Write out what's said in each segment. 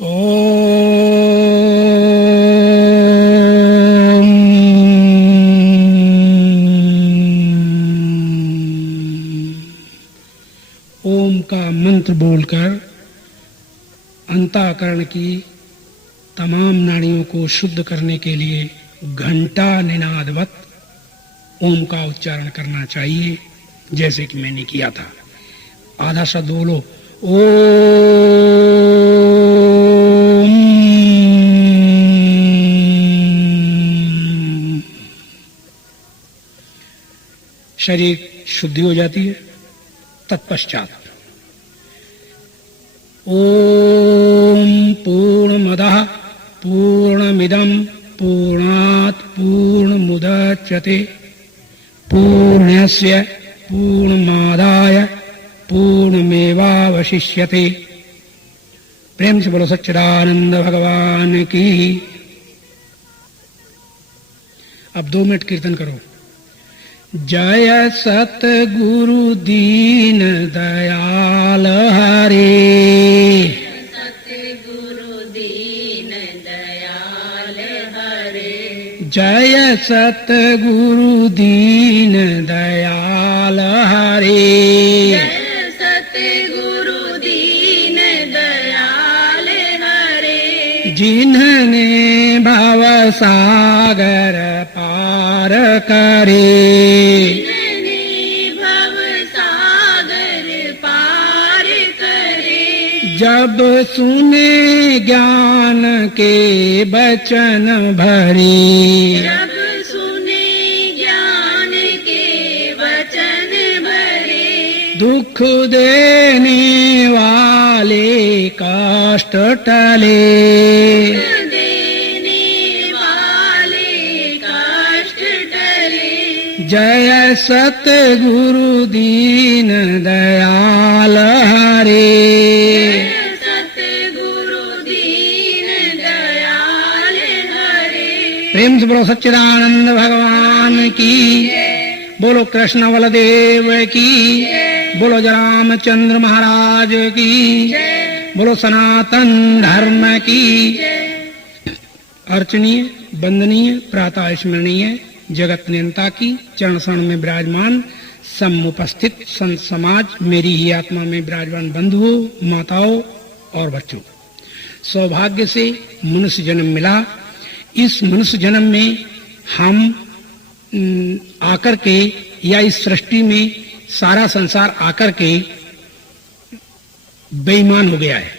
ओम का मंत्र बोलकर अंतःकरण की तमाम नाड़ियों को शुद्ध करने के लिए घंटा निनादवत ओम का उच्चारण करना चाहिए, जैसे कि मैंने किया था। आधा शब्द बोलो, ओम। शरीर शुद्धि हो जाती है। तत्पश्चात ओम पूर्णमदः पूर्णमिदं पूर्णात् पूर्णमुदच्यते पूर्णस्य पूर्णमादाय पूर्णमेवावशिष्यते। प्रेम से बोलो सच्चिदानंद भगवान की। अब 2 मिनट कीर्तन करो। जय सतगुरु दीन दयाल हरे, सतगुरु दीन दयाल हरे। जय सतगुरु दीन दयाल हरे, जय सतगुरु दीन दयाल हरे। जिन्हने भव सागर पार करे, जिन्हने भव सागर पार करे। जब सुने ज्ञान के बचन भरे, जब सुने ज्ञान के वचन भरे। दुख देने वाले कष्ट टले, देने वाले कष्ट टले। जय सतगुरु दीन दयाल हरे। सतगुरु दीन दयाल हरे। प्रेम से बोलो सच्चिदानंद भगवान की। बोलो कृष्ण बलदेव की। बोलो रामचंद्र महाराज की। बोलो सनातन धर्म की। अर्चनीय वंदनीय प्रातः स्मरणीय जगत नियंता की चरण शरण में विराजमान समुपस्थित संत समाज, मेरी ही आत्मा में विराजमान बंधुओं, माताओं और बच्चों, सौभाग्य से मनुष्य जन्म मिला। इस मनुष्य जन्म में हम आकर के, या इस सृष्टि में सारा संसार आकर के बेईमान हो गया है,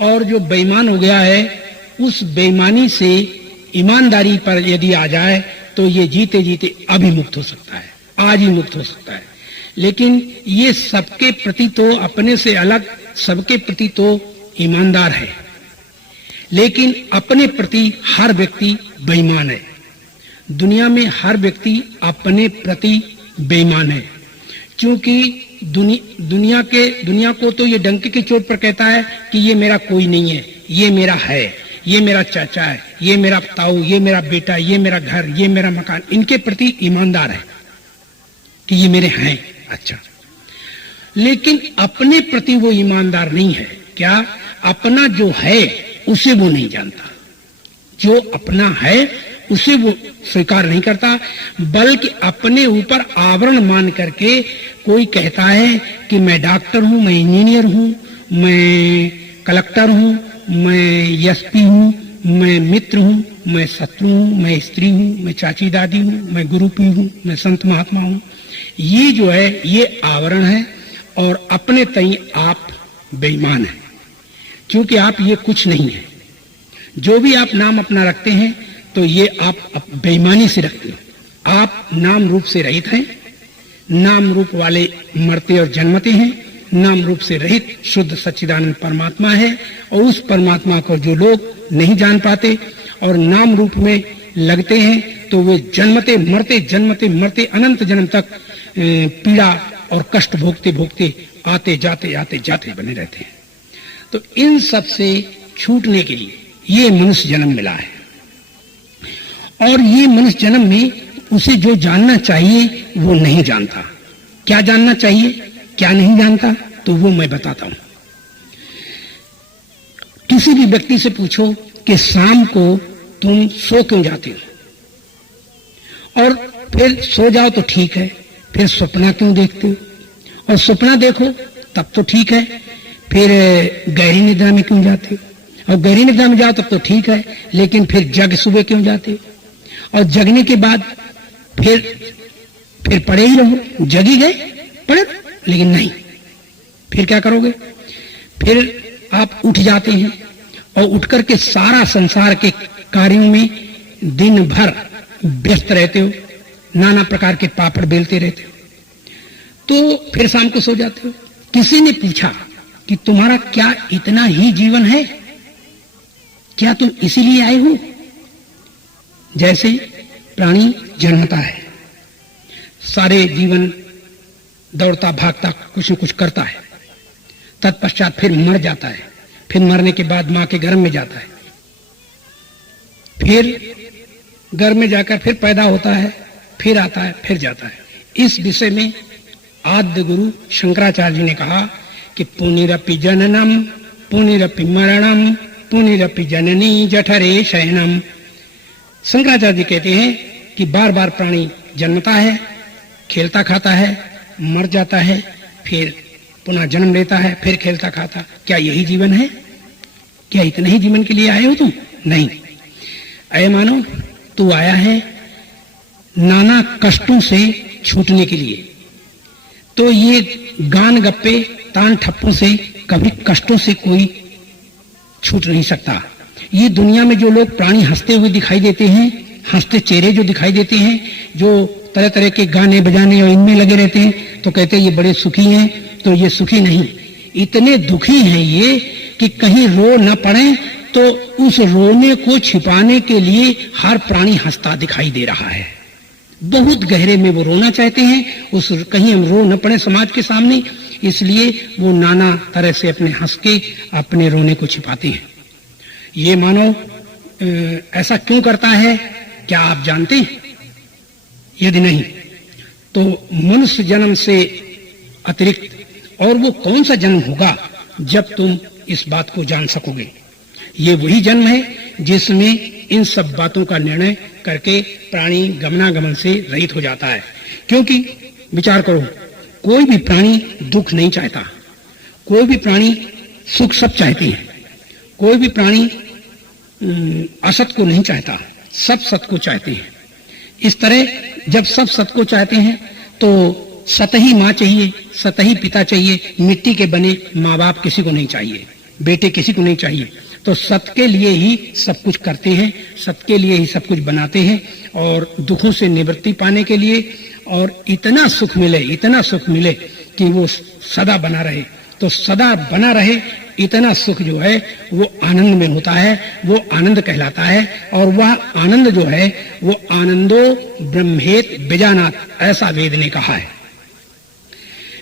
और जो बेईमान हो गया है उस बेईमानी से ईमानदारी पर यदि आ जाए तो ये जीते जीते अभी मुक्त हो सकता है, आज ही मुक्त हो सकता है। लेकिन ये सबके प्रति तो अपने से अलग, सबके प्रति तो ईमानदार है, लेकिन अपने प्रति हर व्यक्ति बेईमान है। दुनिया में हर व्यक्ति अपने प्रति बेईमान है, क्योंकि दुनिया को तो ये डंके की चोट पर कहता है कि ये मेरा कोई नहीं है, ये मेरा है, ये मेरा चाचा है, ये मेरा ताऊ, ये मेरा बेटा, ये मेरा घर, ये मेरा मकान, इनके प्रति ईमानदार है कि ये मेरे हैं। अच्छा, लेकिन अपने प्रति वो ईमानदार नहीं है। क्या? अपना जो है उसे वो नहीं जानता, जो अपना है उसे वो स्वीकार नहीं करता, बल्कि अपने ऊपर आवरण मान करके कोई कहता है कि मैं डॉक्टर हूं, मैं इंजीनियर हूं, मैं कलेक्टर हूं, मैं एसपी हूं, मैं मित्र हूं, मैं शत्रु हूं, मैं स्त्री हूं, मैं चाची दादी हूं, मैं गुरु पीर हूं, मैं संत महात्मा हूं। ये जो है ये आवरण है, और अपने तई आप बेईमान हैं, क्योंकि आप ये कुछ नहीं है। जो भी आप नाम अपना रखते हैं तो ये आप बेईमानी से रखते हैं। आप नाम रूप से रहित हैं, नाम रूप वाले मरते और जन्मते हैं, नाम रूप से रहित शुद्ध सच्चिदानंद परमात्मा है, और उस परमात्मा को जो लोग नहीं जान पाते और नाम रूप में लगते हैं तो वे जन्मते मरते अनंत जन्म तक पीड़ा और कष्ट भोगते भोगते आते जाते बने रहते हैं। तो इन सब से छूटने के लिए ये मनुष्य जन्म मिला है, और ये मनुष्य जन्म में उसे जो जानना चाहिए वो नहीं जानता। क्या जानना चाहिए, क्या नहीं जानता, तो वो मैं बताता हूं। किसी भी व्यक्ति से पूछो कि शाम को तुम सो क्यों जाते हो, और फिर सो जाओ तो ठीक है, फिर सपना क्यों देखते हो, और सपना देखो तब तो ठीक है, फिर गहरी निद्रा में क्यों जाते हो, और गहरी निद्रा में जाओ तब तो ठीक है, लेकिन फिर जग सुबह क्यों जाते हो, और जगने के बाद फिर पड़े ही रहो, जगी गए पड़े, लेकिन नहीं, फिर क्या करोगे, फिर आप उठ जाते हैं और उठ करके सारा संसार के कार्यों में दिन भर व्यस्त रहते हो, नाना प्रकार के पापड़ बेलते रहते हो, तो फिर शाम को सो जाते हो। किसी ने पूछा कि तुम्हारा क्या इतना ही जीवन है, क्या तुम इसीलिए आए हो? जैसे प्राणी जन्मता है, सारे जीवन दौड़ता भागता कुछ न कुछ करता है, तत्पश्चात फिर मर जाता है, फिर मरने के बाद मां के गर्भ में जाता है, फिर गर्भ में जाकर फिर पैदा होता है, फिर आता है, फिर जाता है। इस विषय में आद्य गुरु शंकराचार्य जी ने कहा कि पुनिरपि जननम पुनिरपि मरणम पुनिरपि जननी जठरे शयनम। शंकराचार्य जी कहते हैं कि बार बार प्राणी जन्मता है, खेलता खाता है, मर जाता है, फिर पुनः जन्म लेता है, फिर खेलता खाता। क्या यही जीवन है? क्या इतने ही जीवन के लिए आए हो तुम? नहीं। अय मानो तू आया है नाना कष्टों से छूटने के लिए, तो ये गान गप्पे तान ठप्पों से कभी कष्टों से कोई छूट नहीं सकता। ये दुनिया में जो लोग प्राणी हंसते हुए दिखाई देते हैं, हंसते चेहरे जो दिखाई देते हैं, जो तरह तरह के गाने बजाने और इनमें लगे रहते हैं, तो कहते हैं ये बड़े सुखी हैं, तो ये सुखी नहीं, इतने दुखी हैं ये कि कहीं रो न पड़े, तो उस रोने को छिपाने के लिए हर प्राणी हंसता दिखाई दे रहा है। बहुत गहरे में वो रोना चाहते हैं, उस कहीं हम रो न पड़े समाज के सामने, इसलिए वो नाना तरह से अपने हंस के अपने रोने को छिपाते हैं। ये मानव ऐसा क्यों करता है, क्या आप जानते हैं? यदि नहीं तो मनुष्य जन्म से अतिरिक्त और वो कौन सा जन्म होगा जब तुम इस बात को जान सकोगे? ये वही जन्म है जिसमें इन सब बातों का निर्णय करके प्राणी गमनागमन से रहित हो जाता है। क्योंकि विचार करो, कोई भी प्राणी दुख नहीं चाहता, कोई भी प्राणी सुख सब चाहते हैं, कोई भी प्राणी असत को नहीं चाहता, सब सत को चाहते हैं। इस तरह जब सब सत को चाहते हैं तो सतही माँ चाहिए, सतही पिता चाहिए, मिट्टी के बने माँ बाप किसी को नहीं चाहिए, बेटे किसी को नहीं चाहिए। तो सत के लिए ही सब कुछ करते हैं, सत के लिए ही सब कुछ बनाते हैं, और दुखों से निवृत्ति पाने के लिए, और इतना सुख मिले कि वो सदा बना रहे। तो सदा बना रहे इतना सुख जो है वो आनंद में होता है, वो आनंद कहलाता है। और वह आनंद जो है वो आनंदो ब्रह्मेत बीजानात, ऐसा वेद ने कहा है।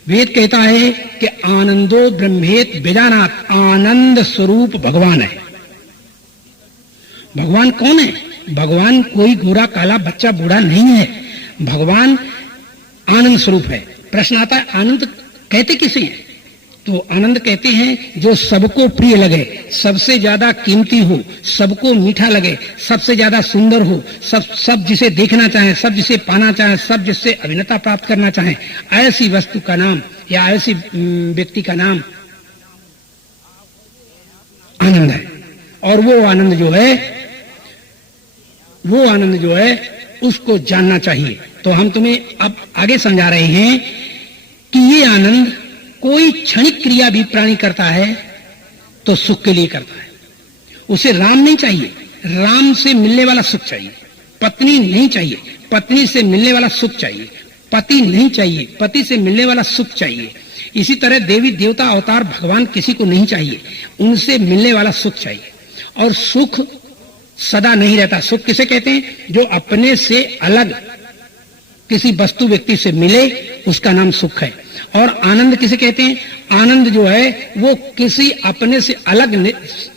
वेद कहता है कि आनंदो ब्रह्मेत बीजानात, आनंद स्वरूप भगवान है। भगवान कौन है? भगवान कोई गोरा काला बच्चा बूढ़ा नहीं है, भगवान आनंद स्वरूप है। प्रश्न आता है आनंद कहते किसे हैं? तो आनंद कहते हैं जो सबको प्रिय लगे, सबसे ज्यादा कीमती हो, सबको मीठा लगे, सबसे ज्यादा सुंदर हो, सब जिसे देखना चाहे, सब जिसे पाना चाहे, सब जिससे अभिन्नता प्राप्त करना चाहे, ऐसी वस्तु का नाम या ऐसी व्यक्ति का नाम आनंद है। और वो आनंद जो है उसको जानना चाहिए। तो हम तुम्हें अब आगे समझा रहे हैं कि ये आनंद कोई क्षणिक क्रिया भी प्राणी करता है तो सुख के लिए करता है। उसे राम नहीं चाहिए, राम से मिलने वाला सुख चाहिए। पत्नी नहीं चाहिए, पत्नी से मिलने वाला सुख चाहिए। पति नहीं चाहिए, पति से मिलने वाला सुख चाहिए। इसी तरह देवी देवता अवतार भगवान किसी को नहीं चाहिए, उनसे मिलने वाला सुख चाहिए। और सुख सदा नहीं रहता। सुख किसे कहते हैं? जो अपने से अलग किसी वस्तु व्यक्ति से मिले, उसका नाम सुख है। और आनंद किसे कहते हैं? आनंद जो है वो किसी अपने से अलग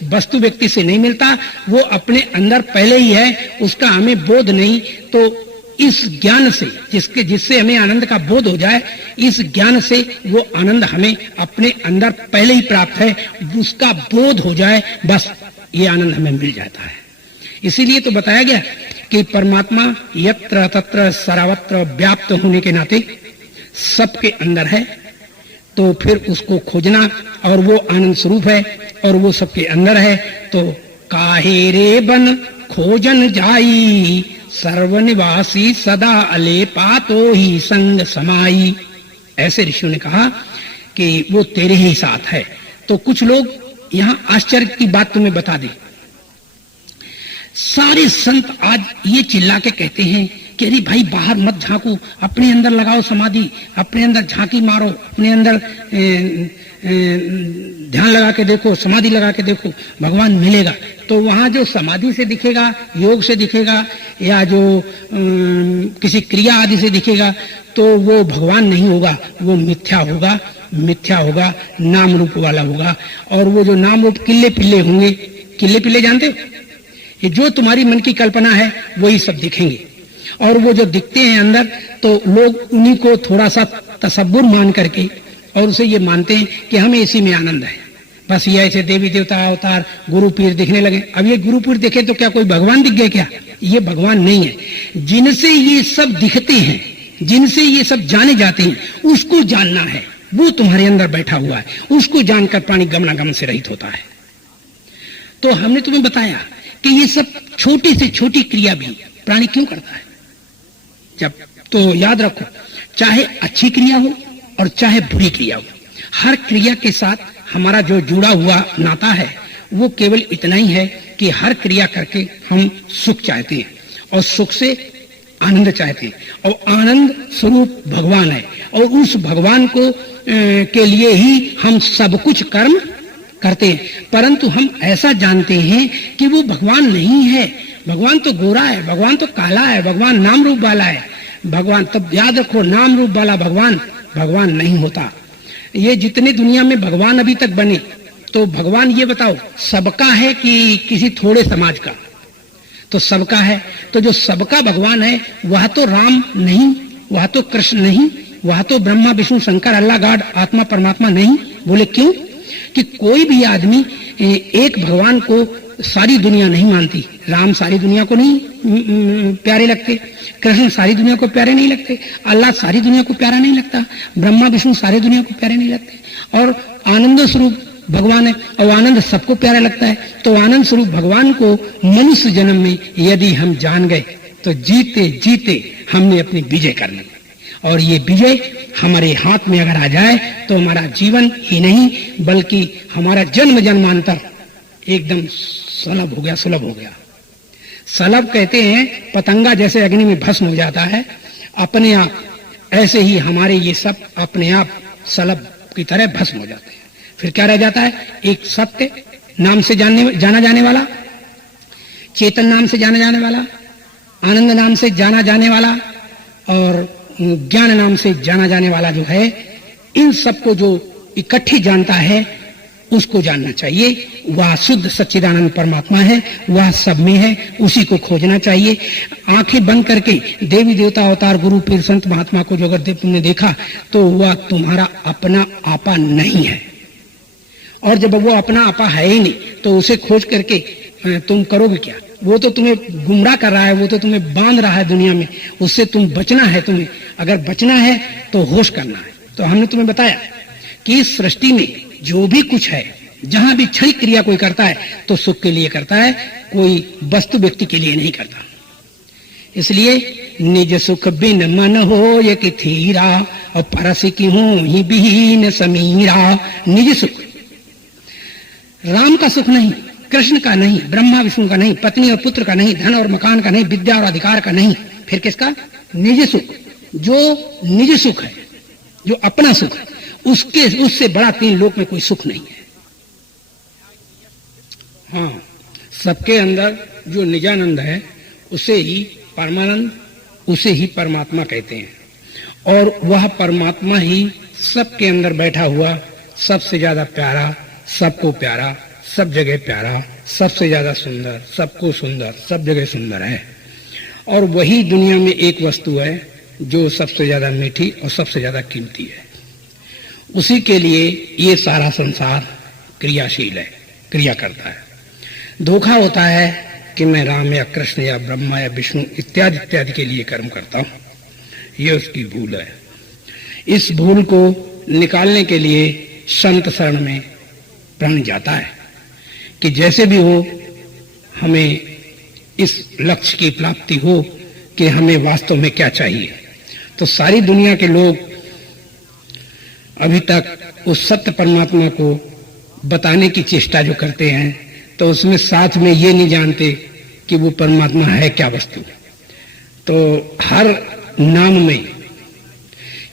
वस्तु व्यक्ति से नहीं मिलता, वो अपने अंदर पहले ही है, उसका हमें बोध नहीं। तो इस ज्ञान से जिससे हमें आनंद का बोध हो जाए, इस ज्ञान से वो आनंद हमें अपने अंदर पहले ही प्राप्त है, उसका बोध हो जाए, बस ये आनंद हमें मिल जाता है। इसीलिए तो बताया गया कि परमात्मा यत्र तत्र सर्वत्र व्याप्त होने के नाते सबके अंदर है, तो फिर उसको खोजना, और वो आनंद स्वरूप है और वो सबके अंदर है। तो काहे रे बन खोजन जाई, सर्वनिवासी सदा अलेपा तो ही संग समाई। ऐसे ऋषियों ने कहा कि वो तेरे ही साथ है। तो कुछ लोग यहां आश्चर्य की बात तुम्हें बता दें, सारे संत आज ये चिल्ला के कहते हैं कि अरे भाई बाहर मत झांको, अपने अंदर लगाओ समाधि, अपने अंदर झांकी मारो, अपने अंदर ध्यान लगा के देखो, समाधि लगा के देखो, भगवान मिलेगा। तो वहां जो समाधि से दिखेगा, योग से दिखेगा, या जो किसी क्रिया आदि से दिखेगा, तो वो भगवान नहीं होगा, वो मिथ्या होगा, मिथ्या होगा, नाम रूप वाला होगा। और वो जो नाम रूप किल्ले पिल्ले होंगे, किल्ले पिल्ले जानते हो, ये जो तुम्हारी मन की कल्पना है वही सब दिखेंगे। और वो जो दिखते हैं अंदर, तो लोग उन्हीं को थोड़ा सा तसब्बुर मान करके और उसे ये मानते हैं कि हमें इसी में आनंद है। बस ये ऐसे देवी देवता अवतार गुरु पीर दिखने लगे। अब ये गुरु पीर दिखे तो क्या कोई भगवान दिख गया क्या? ये भगवान नहीं है। जिनसे ये सब दिखते हैं, जिनसे ये सब जाने जाते हैं, उसको जानना है, वो तुम्हारे अंदर बैठा हुआ है, उसको जानकर प्राणी गमनागमन से रहित होता है। तो हमने तुम्हें बताया कि ये सब छोटी से छोटी क्रिया भी प्राणी क्यों करता है। जब तो याद रखो, चाहे अच्छी क्रिया हो और चाहे बुरी क्रिया हो, हर क्रिया के साथ हमारा जो जुड़ा हुआ नाता है वो केवल इतना ही है कि हर क्रिया करके हम सुख चाहते हैं और सुख से आनंद चाहते हैं, और आनंद स्वरूप भगवान है, और उस भगवान को के लिए ही हम सब कुछ कर्म करते हैं। परंतु हम ऐसा जानते हैं कि वो भगवान नहीं है, भगवान तो गोरा है, भगवान तो काला है, भगवान नाम रूप वाला है। भगवान, तब याद रखो, नाम रूप वाला भगवान भगवान नहीं होता। ये जितने दुनिया में भगवान अभी तक बने, तो भगवान ये बताओ सबका है कि किसी थोड़े समाज का? तो सबका है। तो जो सबका भगवान है वह तो राम नहीं, वह तो कृष्ण नहीं, वह तो ब्रह्मा विष्णु शंकर अल्लाह गॉड आत्मा परमात्मा नहीं। बोले क्यों? कि कोई भी आदमी एक भगवान को सारी दुनिया नहीं मानती। राम सारी दुनिया को नहीं प्यारे लगते, कृष्ण सारी दुनिया को प्यारे नहीं लगते, अल्लाह सारी दुनिया को प्यारा नहीं लगता, ब्रह्मा विष्णु सारी दुनिया को प्यारे नहीं लगते, और आनंद स्वरूप भगवान है और आनंद सबको प्यारा लगता है। तो आनंद स्वरूप भगवान को मनुष्य जन्म में यदि हम जान गए तो जीते जीते हमने अपनी विजय कर ली। और ये विजय हमारे हाथ में अगर आ जाए तो हमारा जीवन ही नहीं बल्कि हमारा जन्म जन्मांतर एकदम सुलभ हो गया, सुलभ हो गया। सलभ कहते हैं पतंगा जैसे अग्नि में भस्म हो जाता है, अपने आप ऐसे ही हमारे ये सब अपने आप सलभ की तरह भस्म हो जाते हैं। फिर क्या रह जाता है? एक सत्य नाम से जाना जाने वाला, चेतन नाम से जाना जाने वाला, आनंद नाम से जाना जाने वाला, और ज्ञान नाम से जाना जाने वाला जो है, इन सबको जो इकट्ठी जानता है उसको जानना चाहिए। वह शुद्ध सच्चिदानंद परमात्मा है, वह सब में है, उसी को खोजना चाहिए। आंखें बंद करके देवी देवता अवतार गुरु पीर संत महात्मा को जो अगर तुमने देखा तो वह तुम्हारा अपना आपा नहीं है। और जब वो अपना आपा है ही नहीं तो उसे खोज करके तुम करोगे क्या? वो तो तुम्हें गुमराह कर रहा है, वो तो तुम्हें बांध रहा है दुनिया में, उससे तुम बचना है। तुम्हें अगर बचना है तो होश करना है। तो हमने तुम्हें बताया कि इस सृष्टि में जो भी कुछ है, जहां भी क्षणिक क्रिया कोई करता है तो सुख के लिए करता है, कोई वस्तु व्यक्ति के लिए नहीं करता। इसलिए निज सुख बिन मन हो ये कि थीरा, और परस की हूं ही बिहीन समीरा। निज सुख, राम का सुख नहीं, कृष्ण का नहीं, ब्रह्मा विष्णु का नहीं, पत्नी और पुत्र का नहीं, धन और मकान का नहीं, विद्या और अधिकार का नहीं, फिर किसका? निज सुख। जो निज सुख है, जो अपना सुख है, उससे बड़ा तीन लोक में कोई सुख नहीं है। हाँ, सबके अंदर जो निजानंद है उसे ही परमानंद, उसे ही परमात्मा कहते हैं। और वह परमात्मा ही सबके अंदर बैठा हुआ सबसे ज्यादा प्यारा, सबको प्यारा, सब जगह प्यारा, सबसे ज्यादा सुंदर, सबको सुंदर, सब जगह सुंदर है। और वही दुनिया में एक वस्तु है जो सबसे ज्यादा मीठी और सबसे ज्यादा कीमती है। उसी के लिए ये सारा संसार क्रियाशील है, क्रिया करता है। धोखा होता है कि मैं राम या कृष्ण या ब्रह्मा या विष्णु इत्यादि इत्यादि के लिए कर्म करता हूं, ये उसकी भूल है। इस भूल को निकालने के लिए संत शरण में प्राण जाता है कि जैसे भी हो हमें इस लक्ष्य की प्राप्ति हो कि हमें वास्तव में क्या चाहिए। तो सारी दुनिया के लोग अभी तक उस सत्य परमात्मा को बताने की चेष्टा जो करते हैं, तो उसमें साथ में ये नहीं जानते कि वो परमात्मा है क्या वस्तु। तो हर नाम में,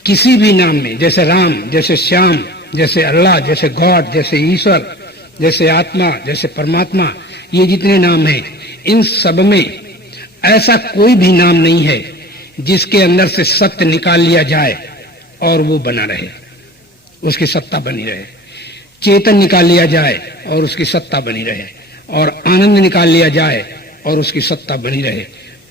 किसी भी नाम में, जैसे राम, जैसे श्याम, जैसे अल्लाह, जैसे गॉड, जैसे ईश्वर, जैसे आत्मा, जैसे परमात्मा, ये जितने नाम हैं, इन सब में ऐसा कोई भी नाम नहीं है जिसके अंदर से सत्य निकाल लिया जाए और वो बना रहे, उसकी सत्ता बनी रहे। चेतन निकाल लिया जाए और उसकी सत्ता बनी रहे, और आनंद निकाल लिया जाए और उसकी सत्ता बनी रहे,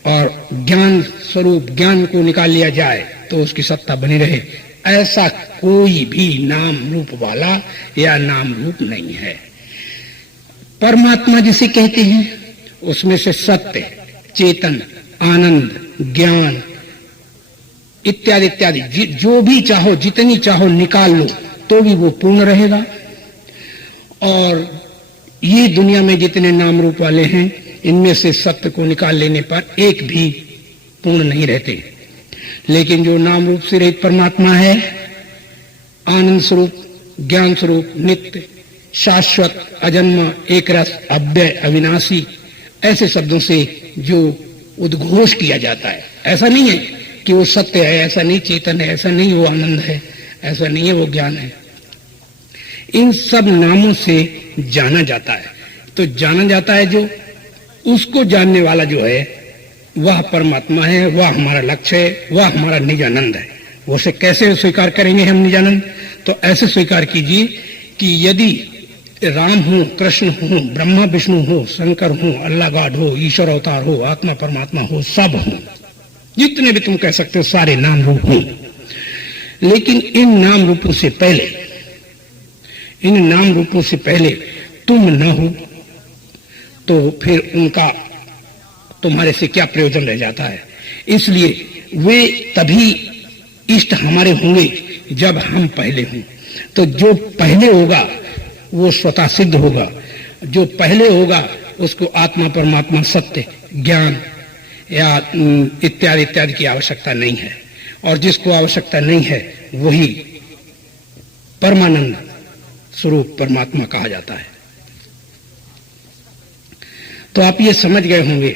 और ज्ञान स्वरूप ज्ञान को निकाल लिया जाए तो उसकी सत्ता बनी रहे। ऐसा कोई भी नाम रूप वाला या नाम रूप नहीं है। परमात्मा जिसे कहते हैं उसमें से सत्य, चेतन, आनंद, ज्ञान इत्यादि इत्यादि जो भी चाहो, जितनी चाहो निकाल लो तो भी वो पूर्ण रहेगा। और ये दुनिया में जितने नाम रूप वाले हैं, इनमें से सत्य को निकाल लेने पर एक भी पूर्ण नहीं रहते। लेकिन जो नाम रूप से रहित परमात्मा है, आनंद स्वरूप, ज्ञान स्वरूप, नित्य, शाश्वत, अजन्मा, एक रस, अव्यय, अविनाशी, ऐसे शब्दों से जो उद्घोष किया जाता है, ऐसा नहीं है कि वो सत्य है, ऐसा नहीं चेतन है, ऐसा नहीं वो आनंद है, ऐसा नहीं है वो ज्ञान है। इन सब नामों से जाना जाता है। तो जाना जाता है जो, उसको जानने वाला जो है वह परमात्मा है, वह हमारा लक्ष्य है, वह हमारा निज आनंद है। उसे कैसे स्वीकार करेंगे हम निज आनंद? तो ऐसे स्वीकार कीजिए कि यदि राम हो, कृष्ण हो, ब्रह्मा विष्णु हो, शंकर हो, अल्लाह गॉड हो, ईश्वर अवतार हो, आत्मा परमात्मा हो, सब हो, जितने भी तुम कह सकते हो सारे नाम रूप हो। लेकिन इन नाम रूपों से पहले, इन नाम रूपों से पहले तुम न हो तो फिर उनका तुम्हारे से क्या प्रयोजन रह जाता है। इसलिए वे तभी इष्ट हमारे होंगे जब हम पहले हों। तो जो पहले होगा वो स्वतः सिद्ध होगा। जो पहले होगा उसको आत्मा परमात्मा सत्य ज्ञान या इत्यादि इत्यादि की आवश्यकता नहीं है, और जिसको आवश्यकता नहीं है वही परमानंद स्वरूप परमात्मा कहा जाता है। तो आप ये समझ गए होंगे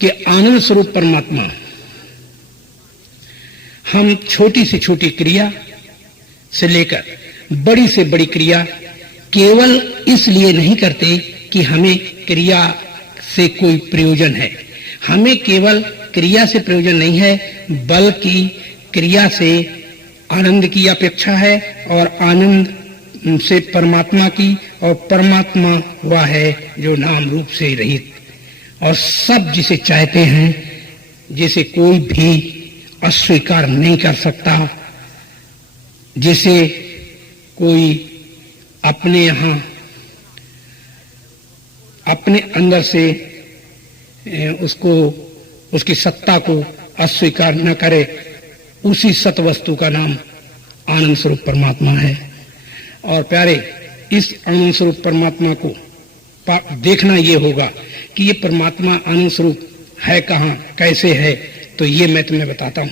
कि आनंद स्वरूप परमात्मा हम छोटी से छोटी क्रिया से लेकर बड़ी से बड़ी क्रिया केवल इसलिए नहीं करते कि हमें क्रिया से कोई प्रयोजन है। हमें केवल क्रिया से प्रयोजन नहीं है, बल्कि क्रिया से आनंद की अपेक्षा है, और आनंद से परमात्मा की, और परमात्मा वह है जो नाम रूप से रहित और सब जिसे चाहते हैं, जिसे कोई भी अस्वीकार नहीं कर सकता, जिसे कोई अपने यहां अपने अंदर से उसको उसकी सत्ता को अस्वीकार न करे, उसी सत वस्तु का नाम आनंद स्वरूप परमात्मा है। और प्यारे, इस आनंद स्वरूप परमात्मा को देखना ये होगा कि ये परमात्मा आनंद स्वरूप है कहाँ, कैसे है। तो ये मैं तुम्हें बताता हूं।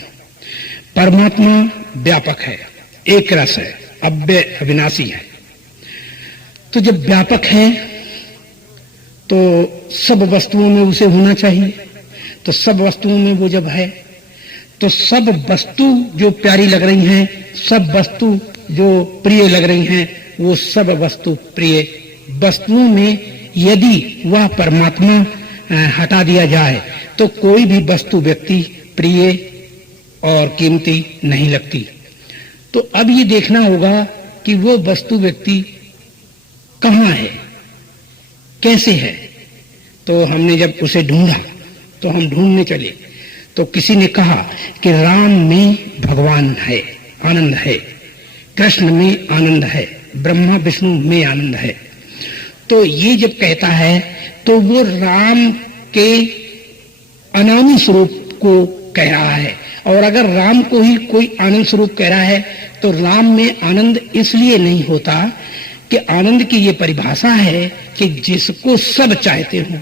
परमात्मा व्यापक है, एक रस है, अव्यय अविनाशी है। तो जब व्यापक है तो सब वस्तुओं में उसे होना चाहिए। तो सब वस्तुओं में वो जब है तो सब वस्तु जो प्यारी लग रही हैं, सब वस्तु जो प्रिय लग रही हैं, वो सब वस्तु प्रिय वस्तुओं में यदि वह परमात्मा हटा दिया जाए तो कोई भी वस्तु व्यक्ति प्रिय और कीमती नहीं लगती। तो अब ये देखना होगा कि वो वस्तु व्यक्ति कहाँ है, कैसे है। तो हमने जब उसे ढूंढा तो हम ढूंढने चले तो किसी ने कहा कि राम में भगवान है, आनंद है, कृष्ण में आनंद है, ब्रह्मा विष्णु में आनंद है। तो ये जब कहता है तो वो राम के अनामी स्वरूप को कह रहा है। और अगर राम को ही कोई आनंद स्वरूप कह रहा है तो राम में आनंद इसलिए नहीं होता कि आनंद की ये परिभाषा है कि जिसको सब चाहते हो।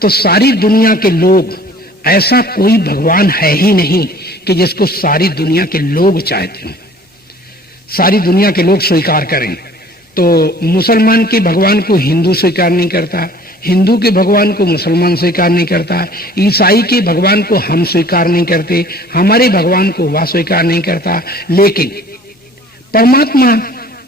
तो सारी दुनिया के लोग, ऐसा कोई भगवान है ही नहीं कि जिसको सारी दुनिया के लोग चाहते हो, सारी दुनिया के लोग स्वीकार करें। तो मुसलमान के भगवान को हिंदू स्वीकार नहीं करता, हिंदू के भगवान को मुसलमान स्वीकार नहीं करता, ईसाई के भगवान को हम स्वीकार नहीं करते, हमारे भगवान को वह स्वीकार नहीं करता। लेकिन परमात्मा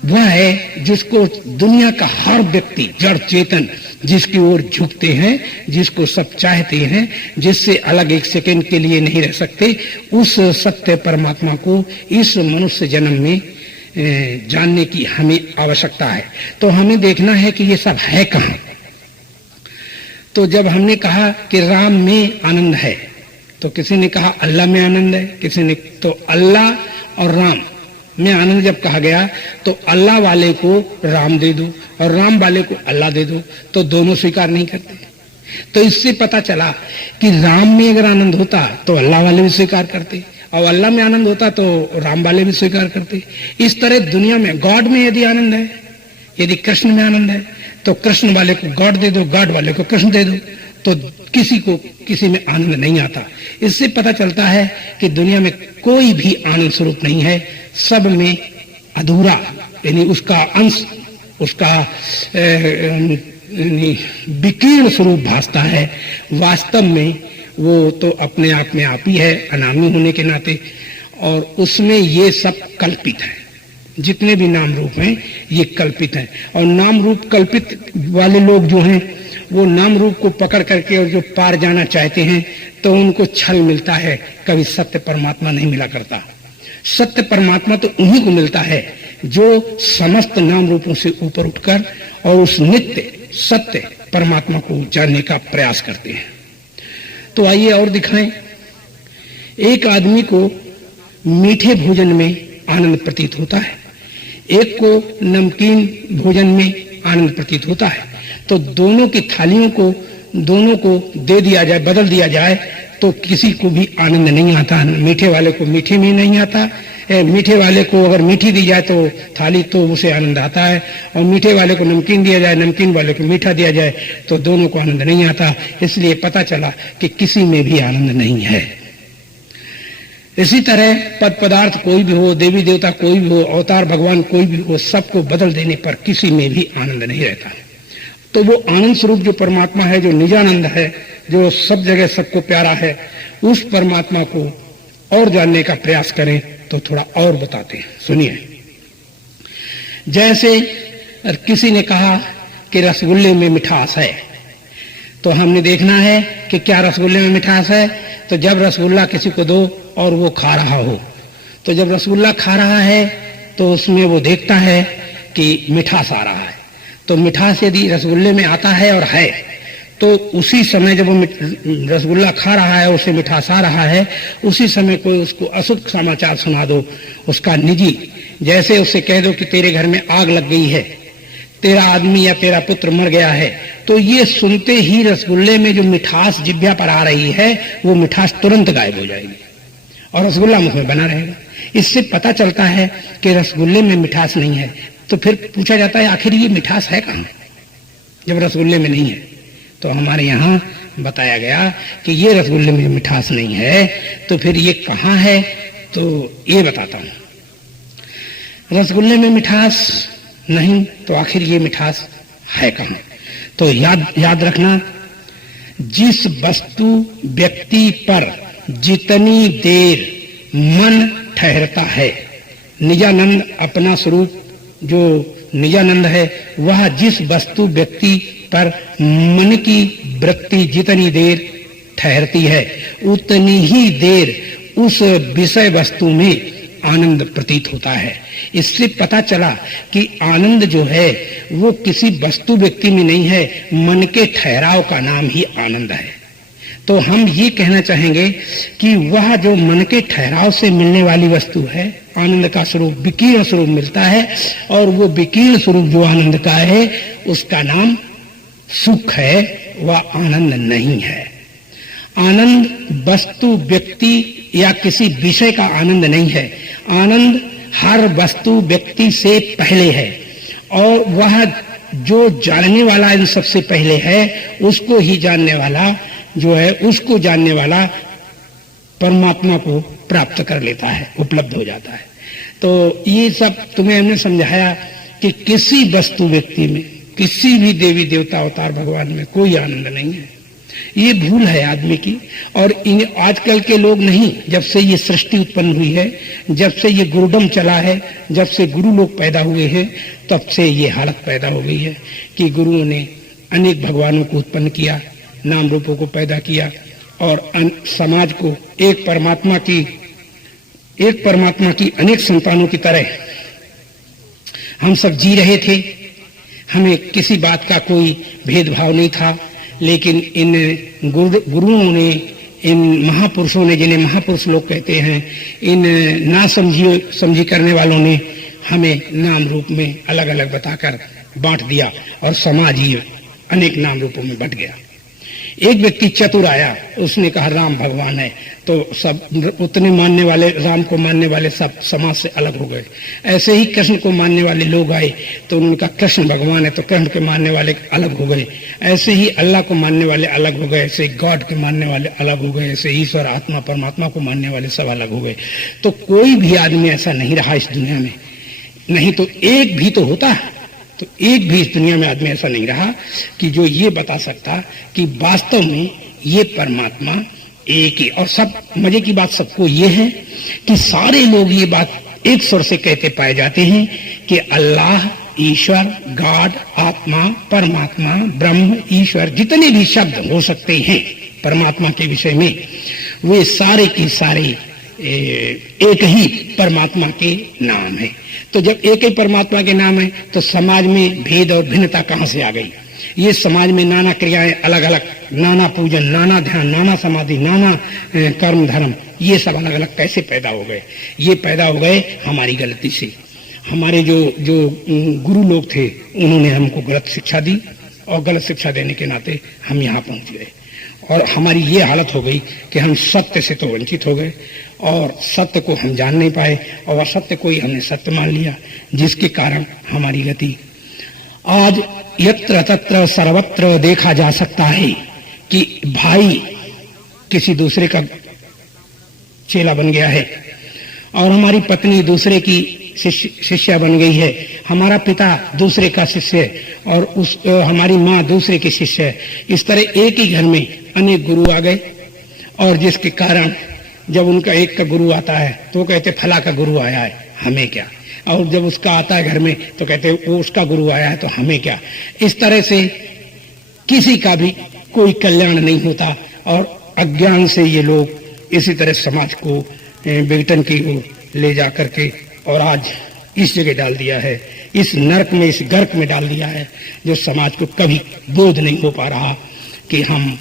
वह है जिसको दुनिया का हर व्यक्ति, जड़ चेतन, जिसकी ओर झुकते हैं, जिसको सब चाहते हैं, जिससे अलग एक सेकंड के लिए नहीं रह सकते, उस सत्य परमात्मा को इस मनुष्य जन्म में जानने की हमें आवश्यकता है। तो हमें देखना है कि ये सब है कहाँ। तो जब हमने कहा कि राम में आनंद है तो किसी ने कहा अल्लाह में आनंद है, किसी ने, तो अल्लाह और राम में आनंद जब कहा गया तो अल्लाह वाले को राम दे दो और राम वाले को अल्लाह दे दो, तो दोनों स्वीकार नहीं करते। तो इससे पता चला कि राम में अगर आनंद होता तो अल्लाह वाले भी स्वीकार करते, और अल्लाह में आनंद होता तो राम वाले भी स्वीकार करते। इस तरह दुनिया में गॉड में यदि आनंद है, यदि कृष्ण में आनंद है तो कृष्ण वाले को गॉड दे दो, गॉड वाले को कृष्ण दे दो, तो किसी को किसी में आनंद नहीं आता। इससे पता चलता है कि दुनिया में कोई भी आनंद स्वरूप नहीं है, सब में अधूरा, यानी उसका अंश, उसका विकीर्ण स्वरूप भासता है। वास्तव में वो तो अपने आप में आप ही है, अनामी होने के नाते, और उसमें ये सब कल्पित है। जितने भी नाम रूप हैं ये कल्पित हैं, और नाम रूप कल्पित वाले लोग जो हैं वो नाम रूप को पकड़ करके और जो पार जाना चाहते हैं तो उनको छल मिलता है, कभी सत्य परमात्मा नहीं मिला करता। सत्य परमात्मा तो उन्हीं को मिलता है जो समस्त नाम रूपों से ऊपर उठकर और उस नित्य सत्य परमात्मा को जानने का प्रयास करते हैं। तो आइए और दिखाएं। एक आदमी को मीठे भोजन में आनंद प्रतीत होता है, एक को नमकीन भोजन में आनंद प्रतीत होता है। तो दोनों की थालियों को दोनों को दे दिया जाए, बदल दिया जाए, तो किसी को भी आनंद नहीं आता। मीठे वाले को मीठे में नहीं आता, मीठे वाले को अगर मीठी दी जाए तो थाली तो उसे आनंद आता है, और मीठे वाले को नमकीन दिया जाए, नमकीन वाले को मीठा दिया जाए तो दोनों को आनंद नहीं आता। इसलिए पता चला कि किसी में भी आनंद नहीं है। इसी तरह पद पदार्थ कोई भी हो, देवी देवता कोई भी हो, अवतार भगवान कोई भी हो, सबको बदल देने पर किसी में भी आनंद नहीं रहता है। तो वो आनंद स्वरूप जो परमात्मा है, जो निजानंद है, जो सब जगह सबको प्यारा है, उस परमात्मा को और जानने का प्रयास करें तो थोड़ा और बताते हैं, सुनिए। जैसे किसी ने कहा कि रसगुल्ले में मिठास है, तो हमने देखना है कि क्या रसगुल्ले में मिठास है। तो जब रसगुल्ला किसी को दो और वो खा रहा हो, तो जब रसगुल्ला खा रहा है तो उसमें वो देखता है कि मिठास आ रहा है। तो मिठास यदि रसगुल्ले में आता है और है, तो उसी समय जब वो रसगुल्ला खा रहा है, उसे मिठास आ रहा है, उसी समय कोई उसको अशुभ समाचार सुना दो, उसका निजी, जैसे उससे कह दो कि तेरे घर में आग लग गई है, तेरा आदमी या तेरा पुत्र मर गया है, तो ये सुनते ही रसगुल्ले में जो मिठास जिह्वा पर आ रही है वो मिठास तुरंत गायब हो जाएगी और रसगुल्ला मुख में बना रहेगा। इससे पता चलता है कि रसगुल्ले में मिठास नहीं है। तो फिर पूछा जाता है आखिर ये मिठास है कहाँ जब रसगुल्ले में नहीं है। तो हमारे यहाँ बताया गया कि ये रसगुल्ले में मिठास नहीं है, तो फिर ये कहाँ है, तो ये बताता हूं। रसगुल्ले में मिठास नहीं तो आखिर ये मिठास है कहाँ। तो याद रखना, जिस वस्तु व्यक्ति पर जितनी देर मन ठहरता है, निजानंद अपना स्वरूप जो निजानंद है, वह जिस वस्तु व्यक्ति पर मन की वृत्ति जितनी देर ठहरती है, उतनी ही देर उस विषय वस्तु में आनंद प्रतीत होता है। इससे पता चला कि आनंद जो है वो किसी वस्तु व्यक्ति में नहीं है, मन के ठहराव का नाम ही आनंद है। तो हम ये कहना चाहेंगे कि वह जो मन के ठहराव से मिलने वाली वस्तु है, आनंद का स्वरूप विकीर्ण स्वरूप मिलता है, और वो विकीर्ण स्वरूप जो आनंद का है उसका नाम सुख है, वह आनंद नहीं है। आनंद वस्तु व्यक्ति या किसी विषय का आनंद नहीं है। आनंद हर वस्तु व्यक्ति से पहले है, और वह जो जानने वाला इन सबसे पहले है उसको ही जानने वाला जो है, उसको जानने वाला परमात्मा को प्राप्त कर लेता है, उपलब्ध हो जाता है। तो ये सब तुम्हें हमने समझाया कि किसी वस्तु व्यक्ति में, किसी भी देवी देवता अवतार भगवान में कोई आनंद नहीं है। ये भूल है आदमी की, और इन आजकल के लोग नहीं, जब से ये सृष्टि उत्पन्न हुई है, जब से ये गुरुडम चला है, जब से गुरु लोग पैदा हुए हैं, तब से ये हालत पैदा हो गई है कि गुरुओं ने अनेक भगवानों को उत्पन्न किया, नाम रूपों को पैदा किया, और समाज को एक परमात्मा की अनेक संतानों की तरह हम सब जी रहे थे। हमें किसी बात का कोई भेदभाव नहीं था, लेकिन इन गुरुओं ने, इन महापुरुषों ने, जिन्हें महापुरुष लोग कहते हैं, इन ना समझी करने वालों ने हमें नाम रूप में अलग अलग बताकर बांट दिया, और समाज ही अनेक नाम रूपों में बंट गया। एक व्यक्ति चतुर आया, उसने कहा राम भगवान है, तो सब उतने मानने वाले, राम को मानने वाले सब समाज से अलग हो गए। ऐसे ही कृष्ण को मानने वाले लोग आए, तो उन्होंने कहा कृष्ण भगवान है, तो कृष्ण के मानने वाले अलग हो गए। ऐसे ही अल्लाह को मानने वाले अलग हो गए, ऐसे गॉड के मानने वाले अलग हो गए, ऐसे ईश्वर आत्मा परमात्मा को मानने वाले सब अलग हो गए। तो कोई भी आदमी ऐसा नहीं रहा इस दुनिया में, नहीं तो एक भी तो होता, तो एक भी इस दुनिया में आदमी ऐसा नहीं रहा कि जो ये बता सकता कि वास्तव में ये परमात्मा एक ही। और सब मजे की बात सबको ये है कि सारे लोग ये बात एक स्वर से कहते पाए जाते हैं कि अल्लाह, ईश्वर, गॉड, आत्मा, परमात्मा, ब्रह्म, ईश्वर, जितने भी शब्द हो सकते हैं परमात्मा के विषय में, वे सारे के सारे एक ही परमात्मा के नाम है। तो जब एक ही परमात्मा के नाम है तो समाज में भेद और भिन्नता कहां से आ गई? ये समाज में नाना क्रियाएं अलग अलग, नाना पूजन, नाना ध्यान, नाना समाधि, नाना कर्म धर्म, ये सब अलग अलग कैसे पैदा हो गए? ये पैदा हो गए हमारी गलती से। हमारे जो गुरु लोग थे उन्होंने हमको गलत शिक्षा दी, और गलत शिक्षा देने के नाते हम यहाँ पहुंच गए, और हमारी ये हालत हो गई कि हम सत्य से तो वंचित हो गए, और सत्य को हम जान नहीं पाए, और असत्य को ही हमने सत्य मान लिया, जिसके कारण हमारी गति आज यत्र तत्र सर्वत्र देखा जा सकता है कि भाई किसी दूसरे का चेला बन गया है, और हमारी पत्नी दूसरे की शिष्या बन गई है, हमारा पिता दूसरे का शिष्य है, और हमारी माँ दूसरे की शिष्य है। इस तरह एक ही घर में अनेक गुरु आ गए, और जिसके कारण जब उनका एक का गुरु आता है तो कहते फला का गुरु आया है, हमें क्या? और जब उसका आता है घर में तो कहते वो उसका गुरु आया है तो हमें क्या? इस तरह से किसी का भी कोई कल्याण नहीं होता, और अज्ञान से ये लोग इसी तरह समाज को विघटन की ओर ले जा करके और आज इस जगह डाल दिया है, इस नरक में, इस गर्क में डाल दिया है, जो समाज को कभी बोध नहीं हो पा रहा कि हम